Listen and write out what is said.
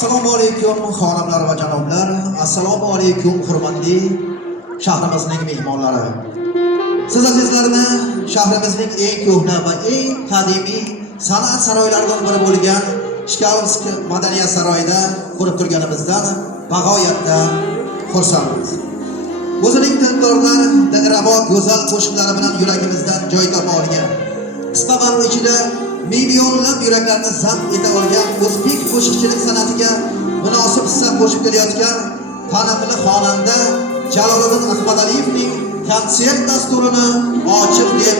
Assalomu alaykum xonimlar va janoblar. Assalomu alaykum hurmatli shahrimizning mehmonlari. Siz azizlarni shahrimizning eng ko'hna va eng qadimiy san'at saroylaridan biri bo'lgan Chkalsk madaniyat saroyida ko'rib turganimizdan bag'oyatda xursandmiz. O'zining dildorlar, dilrabo go'zal qo'shiqlari bilan yuragimizdan joy topa olgan, qisqa vaqt ichida millionlab yuraklarni zabt eta olgan o'zbek qo'shiqchilik san'atiga munosib hissa qo'shib kelayotgan taniqli xonanda Jaloliddin Ahmadaliyevning konsert dasturini ochiq deb